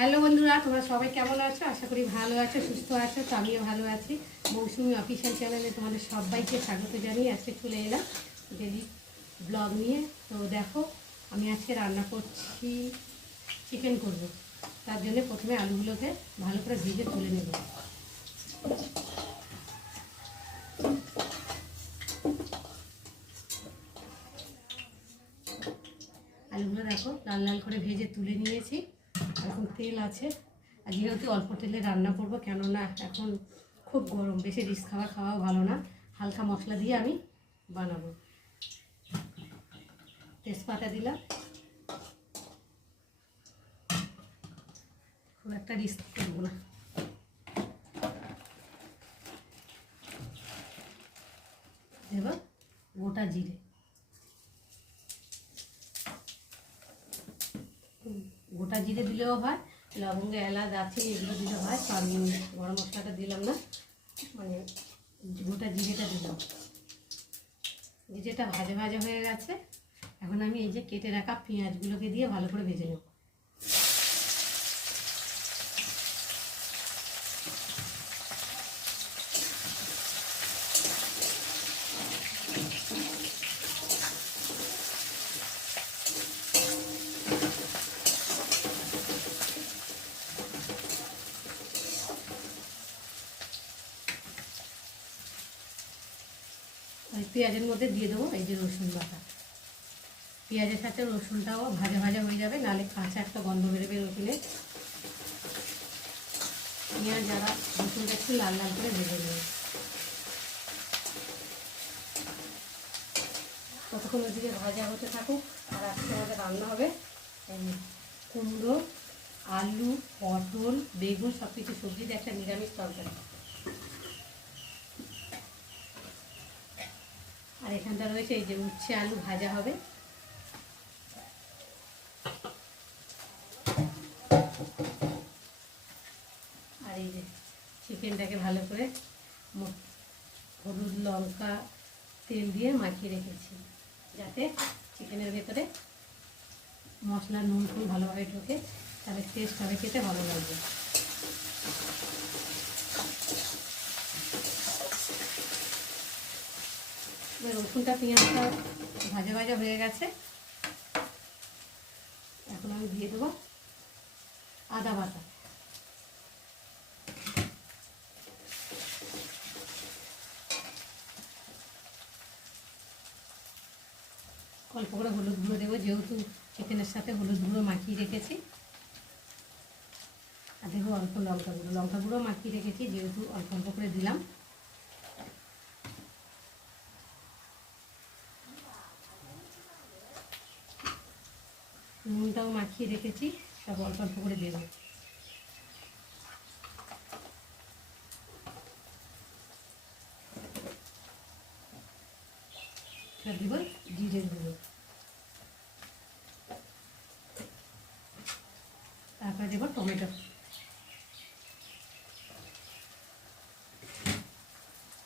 Hello বন্ধুরা, তোমরা সবাই কেমন আছো? আশা করি ভালো আছো, সুস্থ আছো। তো আমিও ভালো আছি। মৌসুমি অফিসিয়াল চ্যানেলে তোমাদের সবাইকে স্বাগত জানিয়ে আজকে চলে এলাম ডেলি ব্লগ নিয়ে। তো দেখো, আমি আজকে রান্না করছি, চিকেন করব। তার জন্য প্রথমে আলুগুলোকে ভালো করে ভেজে তুলে নেব। আলুগুলো দেখো লাল লাল করে ভেজে তুলে নিয়েছি। এখন তেল আছে, আর যেহেতু অল্প তেলে রান্না করব, কেননা এখন খুব গরম, বেশি রিচ খাওয়াও ভালো না। হালকা মশলা দিয়ে আমি বানাবো। তেজপাতা দিলাম, খুব একটা রিস্ক করবো না। দেব গোটা জিরে, গোটা জিরে দিলেও হয়, লবঙ্গ, এলাচ, দারচিনি এগুলো দিলে হয়। তো আমি গরম মশলাটা দিলাম না, মানে গোটা জিরেটা দিলাম। জিরেটা ভাজা ভাজা হয়ে গেছে। এখন আমি এই যে কেটে রাখা পেঁয়াজগুলোকে দিয়ে ভালো করে ভেজে নেব। ওই পেঁয়াজের মধ্যে দিয়ে দেবো এই যে রসুন বাটা। পেঁয়াজের সাথে রসুনটাও ভাজা ভাজা হয়ে যাবে, নাহলে কাঁচা একটা গন্ধ বেরোবে রসুনে। পেঁয়াজ আর রসুনটা একটু লাল লাল করে ভেজে নেবে। ততক্ষণ ওদিকে ভাজা হতে থাকুক। আর আজকে আমাদের রান্না হবে কুমড়ো, আলু, পটল, বেগুন সব কিছু সবজি দিয়ে একটা নিরামিষ তরকারি। আর এখানটা রয়েছে এই যে উচ্ছে আলু ভাজা হবে। আর এই যে চিকেনটাকে ভালো করে হলুদ, লঙ্কা, তেল দিয়ে মাখিয়ে রেখেছি, যাতে চিকেনের ভেতরে মশলা নুন ফুল ভালোভাবে ঢোকে, তাহলে টেস্ট হবে, খেতে ভালো লাগবে। এবার রসুনটা পেঁয়াজটা ভাজা ভাজা হয়ে গেছে। এখন আমি দিয়ে দেবো আদা বাটা। অল্প করে হলুদ গুঁড়ো দেবো, যেহেতু চিকেনের সাথে হলুদ গুঁড়ো মাখিয়ে রেখেছি। আর দেবো অল্প লঙ্কা গুঁড়ো, লঙ্কা গুঁড়ো মাখিয়ে রেখেছি, যেহেতু অল্প অল্প করে দিলাম। নুনটাও মাখিয়ে রেখেছি, সব অল্প অল্প করে দেবো। সব দেবো জিরের গুঁড়ো, তারপরে দেবো টমেটো।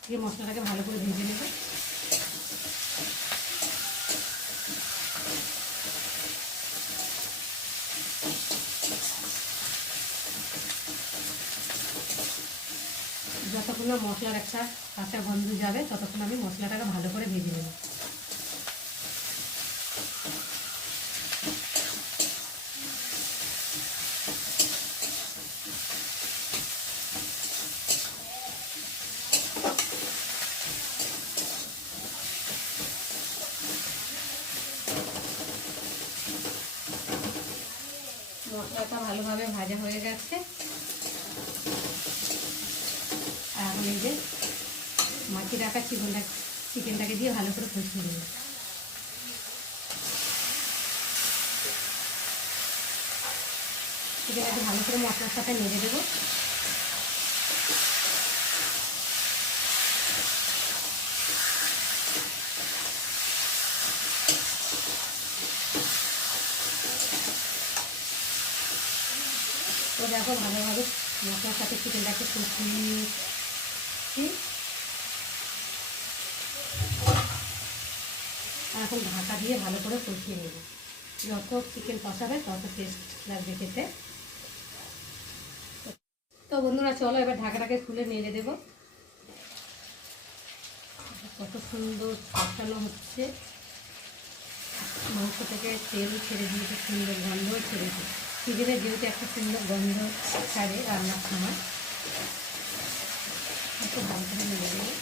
দিয়ে মশলাটাকে ভালো করে ভেজে নেব। যতক্ষণ না মশলার একটা কাঁচা গন্ধ যাবে, ততক্ষণ আমি মশলাটাকে ভালো করে ভেজে নেব। মশলাটা ভালোভাবে ভাজা হয়ে গেছে। আর এখন এই যে মাখিয়ে রাখা চিকেনটাকে দিয়ে ভালো করে কষিয়ে নেব। চিকেনটাকে ভালো করে মশলার সাথে নেড়ে দেবো। তো দেখো ভালোভাবে মশলার সাথে চিকেনটাকে কষিয়ে নিয়েছি। আর এখন ঢাকা দিয়ে ভালো করে কষিয়ে নেব। যত চিকেন কষাবে তত টেস্ট লাগবে খেতে। তো বন্ধুরা চলো এবার ঢাকাটাকে খুলে নেড়ে দেবো। কত সুন্দর কষানো হচ্ছে, মাংস থেকে তেল ছেড়ে দিয়েছে, সুন্দর গন্ধও ছেড়েছে। চিকেনের যেহেতু একটা সুন্দর গন্ধ ছাড়ে রান্নার সময়, একটু ভালো করে নেড়ে দেবো।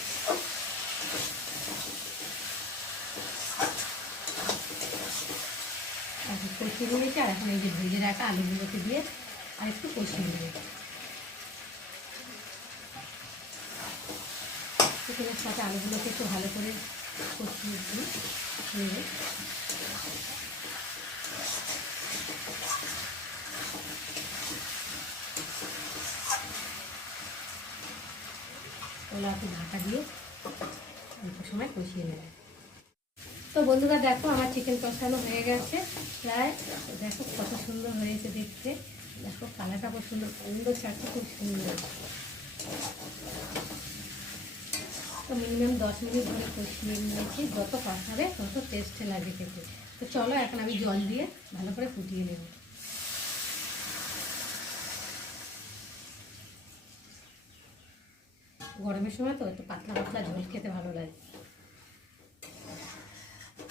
এখন কষিয়ে নিয়েছি, আর এখন এই যে ভেজে রাখা আলুগুলোকে দিয়ে আর একটু কষিয়ে নেবে। চিকেনের সাথে আলুগুলোকে একটু ভালো করে কষিয়ে নেবে। ওগুলো একটু ঢাকা দিয়ে অল্প সময় কষিয়ে নেবে। তো বন্ধুরা দেখো আমার চিকেন কষানো হয়ে গেছে প্রায়। দেখো কত সুন্দর হয়েছে দেখতে, দেখো কালারটা খুব সুন্দর, সুন্দর ছাড়ছে, খুব সুন্দর। তো মিনিমাম 10 মিনিট ধরে কষিয়ে নিয়েছি, যত কষাবে তত টেস্টে লাগে খেতে। তো চলো এখন আমি জল দিয়ে ভালো করে ফুটিয়ে নেব। গরমের সময় তো একটু পাতলা পাতলা ঝোল খেতে ভালো লাগে।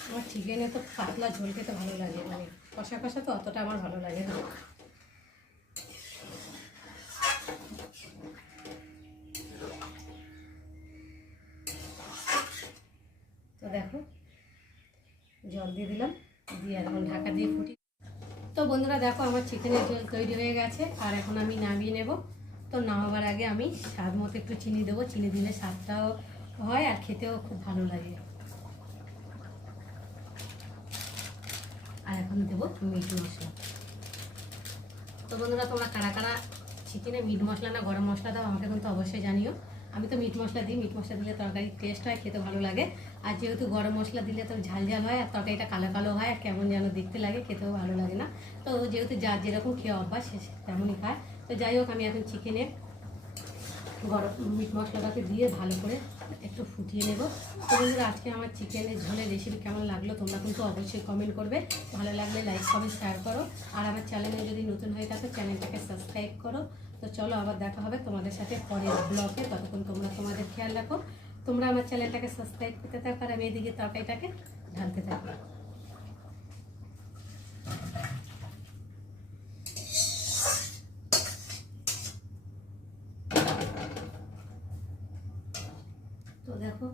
আমার চিকেনে তো পাতলা ঝোল খেতে ভালো লাগে, মানে কষা কষা তো অতটা আমার ভালো লাগে না। তো দেখো জল দিয়ে দিলাম, দিয়ে এখন ঢাকা দিয়ে ফুটি। তো বন্ধুরা দেখো আমার চিকেনের ঝোল তৈরি হয়ে গেছে, আর এখন আমি নামিয়ে নেব। তো নামাবার আগে আমি স্বাদ মতো একটু চিনি দেবো, চিনি দিলে স্বাদটাও হয় আর খেতেও খুব ভালো লাগে। আর এখন দেবো মিট মশলা। তো বন্ধুরা তোমরা কারা কারা চিকেনে মিট মশলা না গরম মশলা দাও আমাকে কিন্তু অবশ্যই জানিও। আমি তো মিট মশলা দিই, মিট মশলা দিলে তরকারির টেস্ট হয়, খেতে ভালো লাগে। আর যেহেতু গরম মশলা দিলে তো ঝাল ঝাল হয় আর তরকারিটা কালো কালো হয় আর কেমন যেন দেখতে লাগে, খেতেও ভালো লাগে না। তো যেহেতু যার যেরকম খেয়ে অভ্যাস সে তেমনই খায়। তো যাই হোক আমি এখন চিকেনে গরম মিট মশলাটাকে দিয়ে ভালো করে একটু ফুটিয়ে নেব। তো বন্ধুরা আজকে আমার চিকেনের ঝোলের রেসিপি কেমন লাগলো তোমরা কিন্তু অবশ্যই কমেন্ট করবে। ভালো লাগলে লাইক কমেন্ট শেয়ার করো, আর আমার চ্যানেলে যদি নতুন হয়ে থাকো চ্যানেলটাকে সাবস্ক্রাইব করো। তো চলো আবার দেখা হবে তোমাদের সাথে পরের ব্লগে, ততক্ষণ তোমরা তোমাদের খেয়াল রাখো। তোমরা আমার চ্যানেলটাকে সাবস্ক্রাইব করতে থাকো আর আমি এদিকে তরকারিটাকে ঢালতে থাকো। তো দেখো